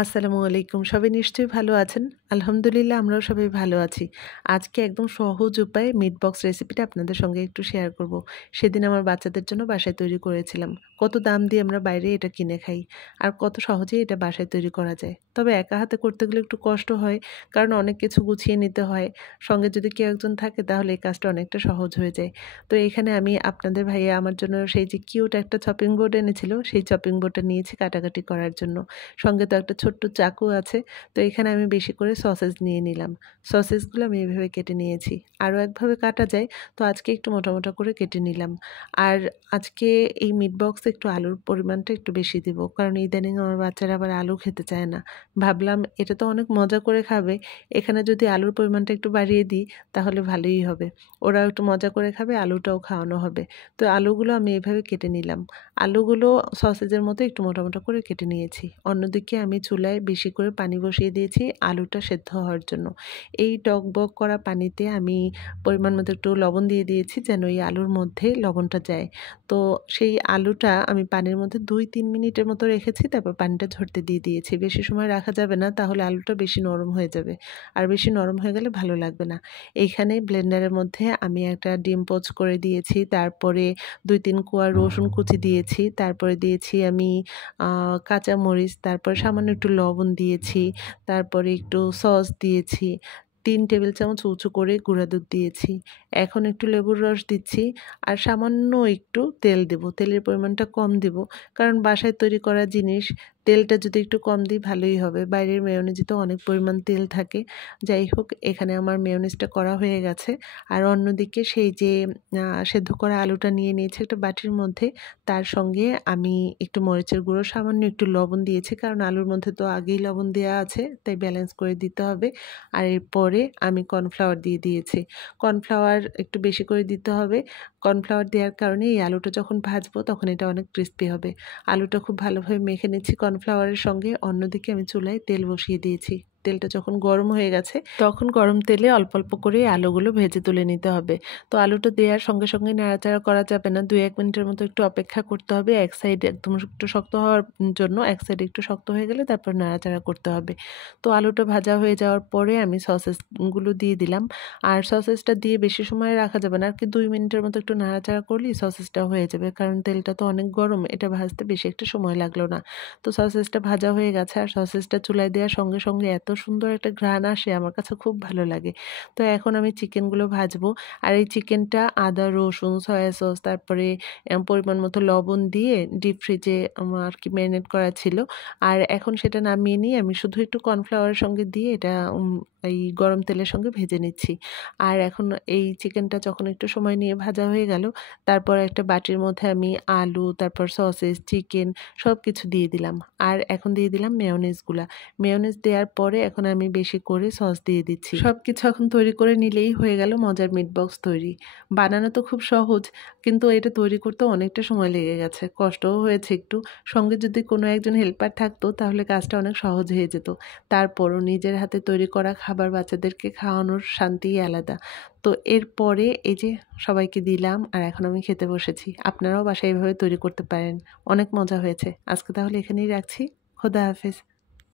আসসালামু আলাইকুম। সবাই নিশ্চয়ই ভালো আছেন। আলহামদুলিল্লাহ আমরাও সবাই ভালো আছি। আজকে একদম সহজ উপায়ে মিট বক্স রেসিপিটা আপনাদের সঙ্গে একটু শেয়ার করব। সেদিন আমার বাচ্চাদের জন্য বাসায় তৈরি করেছিলাম। কত দাম দিয়ে আমরা বাইরে এটা কিনে খাই। আর কত সহজেই এটা বাসায় তৈরি করা যায়। তবে একা হাতে করতে গেলে একটু কষ্ট হয়। কারণ অনেক কিছু গুছিয়ে নিতে হয়। সঙ্গে যদি কেউ একজন থাকে তাহলে এই কাজটা অনেকটা সহজ হয়ে যায়। তো এখানে আমি আপনাদের ভাইয়া আমার জন্য সেই যে কিউট একটা চপিং বোর্ড এনেছিল, সেই চপিং বোর্ডটা নিয়েছি কাটাকাটি করার জন্য। সঙ্গে তো একটা ছোট্ট চাকু আছে। তো এখানে আমি বেশি করে সসেজ নিয়ে নিলাম। সসেজগুলো আমি এভাবে কেটে নিয়েছি। আরও একভাবে কাটা যায়, তো আজকে একটু মোটা, মোটা করে কেটে নিলাম। আর আজকে এই মিট বক্সে একটু আলুর পরিমাণটা একটু বেশি দিব। কারণ ইদানিং আমার বাচ্চারা আবার আলু খেতে চায় না। ভাবলাম এটা তো অনেক মজা করে খাবে। এখানে যদি আলুর পরিমাণটা একটু বাড়িয়ে দিই তাহলে ভালোই হবে। ওরাও একটু মজা করে খাবে, আলুটাও খাওয়ানো হবে। তো আলুগুলো আমি এভাবে কেটে নিলাম। আলুগুলো সসেজের মতো একটু মোটা, মোটা করে কেটে নিয়েছি। অন্যদিকে আমি চুলায় বেশি করে পানি বসিয়ে দিয়েছি আলুটা সেদ্ধ হওয়ার জন্য। এই টগবগ করা পানিতে আমি পরিমাণ মতো একটু লবণ দিয়ে দিয়েছি যেন এই আলুর মধ্যে লবণটা যায়। তো সেই আলুটা আমি পানির মধ্যে ২-৩ মিনিটের মতো রেখেছি, তারপর পানিটা ঝরতে দিয়ে দিয়েছি। বেশি সময় রাখা যাবে না, তাহলে আলুটা বেশি নরম হয়ে যাবে। আর বেশি নরম হয়ে গেলে ভালো লাগবে না। এইখানে ব্লেন্ডারের মধ্যে আমি একটা ডিম পোচ করে দিয়েছি, তারপরে ২-৩ কোয়া রসুন কুচি দিয়েছি, তারপরে দিয়েছি আমি কাঁচামরিচ, তারপর সামান্য একটু লবণ দিয়েছি, তারপরে একটু সস দিয়েছি, ৩ টেবিল চামচ উঁচু করে গুঁড়া দুধ দিয়েছি। এখন একটু লেবুর রস দিচ্ছি আর সামান্য একটু তেল দেব। তেলের পরিমাণটা কম দেব, কারণ বাসায় তৈরি করা জিনিস তেলটা যদি একটু কম দিই ভালোই হবে। বাইরের মেয়োনিজে তো অনেক পরিমাণ তেল থাকে। যাই হোক, এখানে আমার মেয়োনিজটা করা হয়ে গেছে। আর অন্যদিকে সেই যে সেদ্ধ করা আলুটা নিয়ে নিয়েছি একটা বাটির মধ্যে, তার সঙ্গে আমি একটু মরিচের গুঁড়ো, সামান্য একটু লবণ দিয়েছি, কারণ আলুর মধ্যে তো আগেই লবণ দেওয়া আছে, তাই ব্যালেন্স করে দিতে হবে। আর এরপরে আমি কর্নফ্লাওয়ার দিয়ে দিয়েছি। কর্নফ্লাওয়ার একটু বেশি করে দিতে হবে। কর্নফ্লাওয়ার দেওয়ার কারণে এই আলুটা যখন ভাজবো তখন এটা অনেক ক্রিস্পি হবে। আলুটা খুব ভালোভাবে মেখে নিচ্ছি কর্নফ্লাওয়ারের সঙ্গে। অন্যদিকে আমি চুলায় তেল বসিয়ে দিয়েছি। তেলটা যখন গরম হয়ে গেছে তখন গরম তেলে অল্প অল্প করে আলুগুলো ভেজে তুলে নিতে হবে। তো আলুটা দেওয়ার সঙ্গে সঙ্গে নাড়াচাড়া করা যাবে না, ২-১ মিনিটের মতো একটু অপেক্ষা করতে হবে। এক সাইড একদম একটু শক্ত হওয়ার জন্য এক সাইড একটু শক্ত হয়ে গেলে তারপর নাড়াচাড়া করতে হবে। তো আলুটা ভাজা হয়ে যাওয়ার পরে আমি সসেসগুলো দিয়ে দিলাম। আর সসেসটা দিয়ে বেশি সময় রাখা যাবে না, আর কি ২ মিনিটের মতো একটু নাড়াচাড়া করলেই সসেসটা হয়ে যাবে, কারণ তেলটা তো অনেক গরম, এটা ভাজতে বেশি একটা সময় লাগলো না। তো সসেসটা ভাজা হয়ে গেছে আর সসেসটা চুলায় দেওয়ার সঙ্গে সঙ্গে এত সুন্দর একটা ঘ্রাণ আসে, আমার কাছে খুব ভালো লাগে। তো এখন আমি চিকেনগুলো ভাজবো। আর এই চিকেনটা আদা, রসুন, সয়া সস, তারপরে পরিমাণ মতো লবণ দিয়ে ডিপ ফ্রিজে আর কি ম্যারিনেট করা ছিল। আর এখন সেটা নামিয়ে নিয়ে আমি শুধু একটু কর্নফ্লাওয়ারের সঙ্গে দিয়ে এটা এই গরম তেলের সঙ্গে ভেজে নিচ্ছি। আর এখন এই চিকেনটা যখন একটু সময় নিয়ে ভাজা হয়ে গেল, তারপর একটা বাটির মধ্যে আমি আলু, তারপর সসেস, চিকেন সব কিছু দিয়ে দিলাম। আর এখন দিয়ে দিলাম মেয়োনিজগুলা। মেয়োনিজ দেওয়ার পরে এখন আমি বেশি করে সস দিয়ে দিচ্ছি। সব কিছু এখন তৈরি করে নিলেই হয়ে গেল মজার মিট বক্স তৈরি। বানানো তো খুব সহজ, কিন্তু এটা তৈরি করতে অনেকটা সময় লেগে গেছে, কষ্টও হয়েছে একটু। সঙ্গে যদি কোনো একজন হেল্পার থাকতো তাহলে কাজটা অনেক সহজ হয়ে যেত। তারপরও নিজের হাতে তৈরি করা খাবার বাচ্চাদেরকে খাওয়ানোর শান্তিই আলাদা। তো এরপরে এই যে সবাইকে দিলাম আর এখন আমি খেতে বসেছি। আপনারাও বাসায় এভাবে তৈরি করতে পারেন। অনেক মজা হয়েছে। আজকে তাহলে এখানেই রাখছি। খোদা হাফেজ।